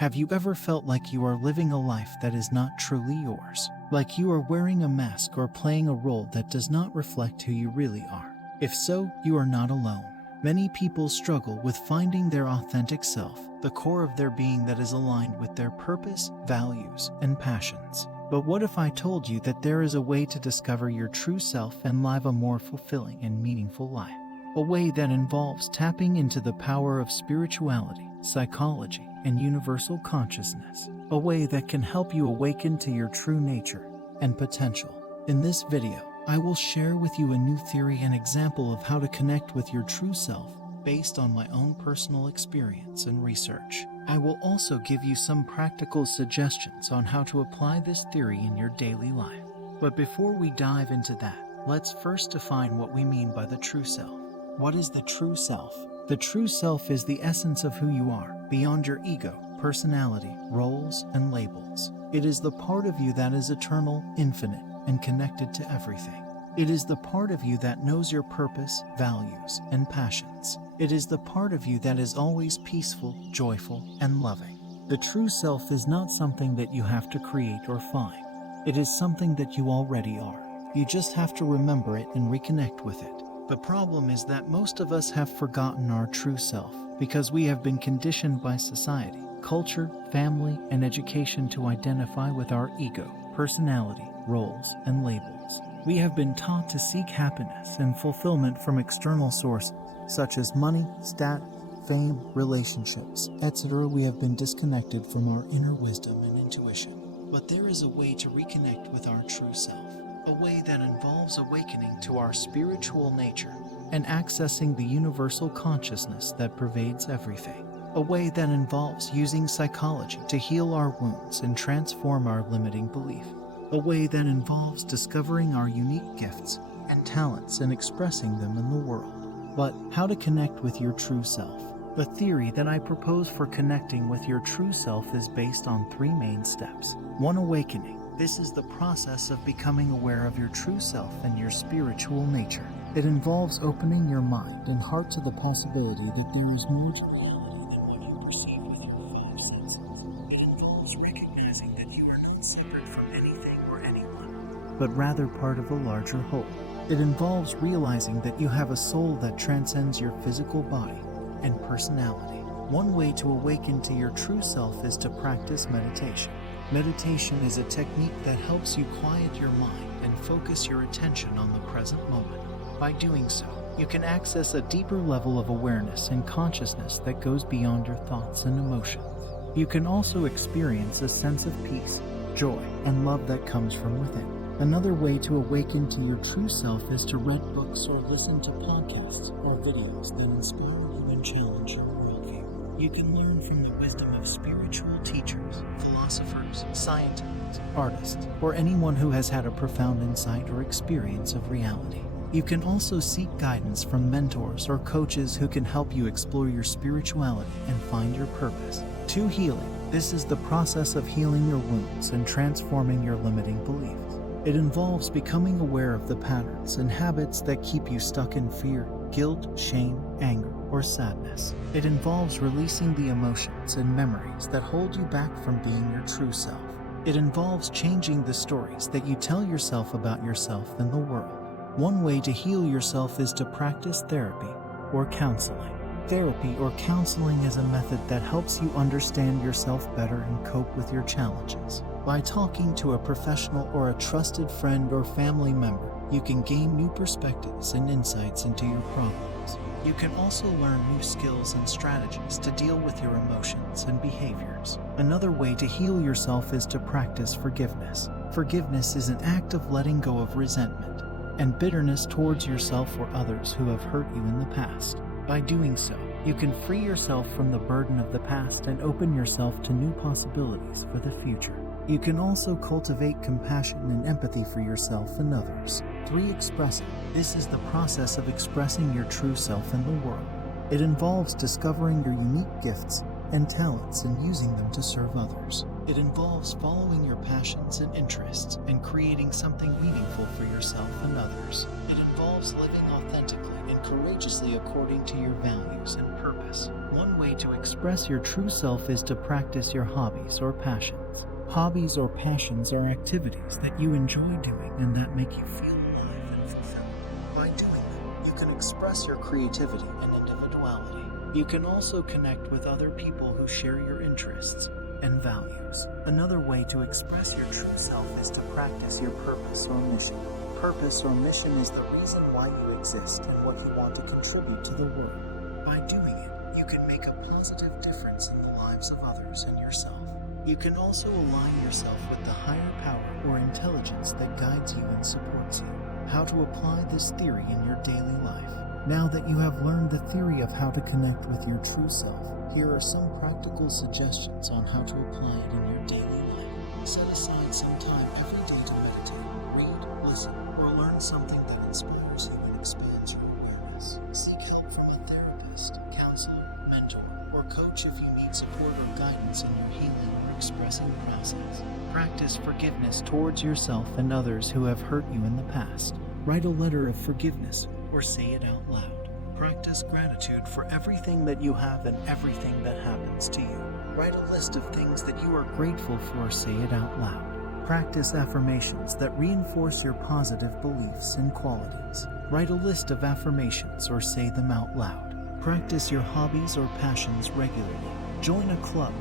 Have you ever felt like you are living a life that is not truly yours? Like you are wearing a mask or playing a role that does not reflect who you really are? If so, you are not alone. Many people struggle with finding their authentic self, the core of their being that is aligned with their purpose, values, and passions. But what if I told you that there is a way to discover your true self and live a more fulfilling and meaningful life? A way that involves tapping into the power of spirituality, psychology, and universal consciousness. A way that can help you awaken to your true nature and potential. In this video, I will share with you a new theory and example of how to connect with your true self based on my own personal experience and research. I will also give you some practical suggestions on how to apply this theory in your daily life. But before we dive into that, let's first define what we mean by the true self. What is the true self? The true self is the essence of who you are, beyond your ego, personality, roles, and labels. It is the part of you that is eternal, infinite, and connected to everything. It is the part of you that knows your purpose, values, and passions. It is the part of you that is always peaceful, joyful, and loving. The true self is not something that you have to create or find. It is something that you already are. You just have to remember it and reconnect with it. The problem is that most of us have forgotten our true self because we have been conditioned by society, culture, family, and education to identify with our ego, personality, roles, and labels. We have been taught to seek happiness and fulfillment from external sources, such as money, status, fame, relationships, etc. We have been disconnected from our inner wisdom and intuition. But there is a way to reconnect with our true self, a way that involves awakening to our spiritual nature and accessing the universal consciousness that pervades everything. A way that involves using psychology to heal our wounds and transform our limiting belief. A way that involves discovering our unique gifts and talents and expressing them in the world. But how to connect with your true self? The theory that I propose for connecting with your true self is based on 3 main steps. 1. Awakening. This is the process of becoming aware of your true self and your spiritual nature. It involves opening your mind and heart to the possibility that there is more to reality than what you perceive with your 5 senses. It involves recognizing that you are not separate from anything or anyone, but rather part of a larger whole. It involves realizing that you have a soul that transcends your physical body and personality. One way to awaken to your true self is to practice meditation. Meditation is a technique that helps you quiet your mind and focus your attention on the present moment. By doing so, you can access a deeper level of awareness and consciousness that goes beyond your thoughts and emotions. You can also experience a sense of peace, joy, and love that comes from within. Another way to awaken to your true self is to read books or listen to podcasts or videos that inspire you and challenge your worldview. You can learn from the wisdom of spiritual teachers, philosophers, scientists, artists, or anyone who has had a profound insight or experience of reality. You can also seek guidance from mentors or coaches who can help you explore your spirituality and find your purpose. 2. Healing. This is the process of healing your wounds and transforming your limiting beliefs. It involves becoming aware of the patterns and habits that keep you stuck in fear, guilt, shame, anger, or sadness. It involves releasing the emotions and memories that hold you back from being your true self. It involves changing the stories that you tell yourself about yourself and the world. One way to heal yourself is to practice therapy or counseling. Therapy or counseling is a method that helps you understand yourself better and cope with your challenges. By talking to a professional or a trusted friend or family member, you can gain new perspectives and insights into your problems. You can also learn new skills and strategies to deal with your emotions and behaviors. Another way to heal yourself is to practice forgiveness. Forgiveness is an act of letting go of resentment and bitterness towards yourself or others who have hurt you in the past. By doing so, you can free yourself from the burden of the past and open yourself to new possibilities for the future. You can also cultivate compassion and empathy for yourself and others. 3. Expressing. This is the process of expressing your true self in the world. It involves discovering your unique gifts and talents and using them to serve others. It involves following your passions and interests and creating something meaningful for yourself and others. It involves living authentically and courageously according to your values and purpose. One way to express your true self is to practice your hobbies or passions. Hobbies or passions are activities that you enjoy doing and that make you feel alive and fulfilled. By doing them, you can express your creativity and individuality. You can also connect with other people who share your interests and values. Another way to express your true self is to practice your purpose or mission. Purpose or mission is the reason why you exist and what you want to contribute to the world. By doing it, you can make a positive difference in the lives of others and yourself. You can also align yourself with the higher power or intelligence that guides you and supports you. How to apply this theory in your daily life. Now that you have learned the theory of how to connect with your true self, here are some practical suggestions on how to apply it in your daily life. Set aside some time every day to meditate, read, listen, or learn something that inspires you and expands your awareness. Seek help from a therapist, counselor, mentor, or coach if you need support or guidance in your healing or expressing process. Practice forgiveness towards yourself and others who have hurt you in the past. Write a letter of forgiveness or say it out loud. Practice gratitude for everything that you have and everything that happens to you. Write a list of things that you are grateful for or say it out loud. Practice affirmations that reinforce your positive beliefs and qualities. Write a list of affirmations or say them out loud. Practice your hobbies or passions regularly. Join a club,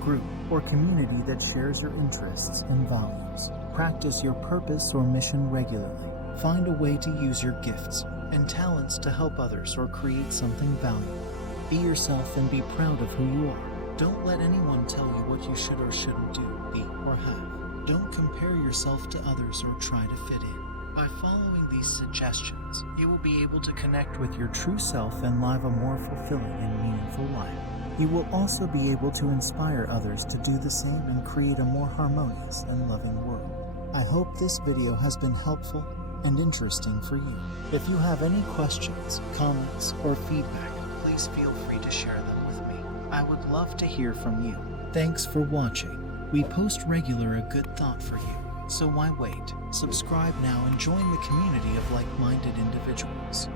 group, or community that shares your interests and values. Practice your purpose or mission regularly. Find a way to use your gifts and talents to help others or create something valuable. Be yourself and be proud of who you are. Don't let anyone tell you what you should or shouldn't do, be, or have. Don't compare yourself to others or try to fit in. By following these suggestions, you will be able to connect with your true self and live a more fulfilling and meaningful life. You will also be able to inspire others to do the same and create a more harmonious and loving world. I hope this video has been helpful and interesting for you. If you have any questions, comments, or feedback, please feel free to share them with me. I would love to hear from you. Thanks for watching. We post regular a good thought for you. So why wait? Subscribe now and join the community of like-minded individuals.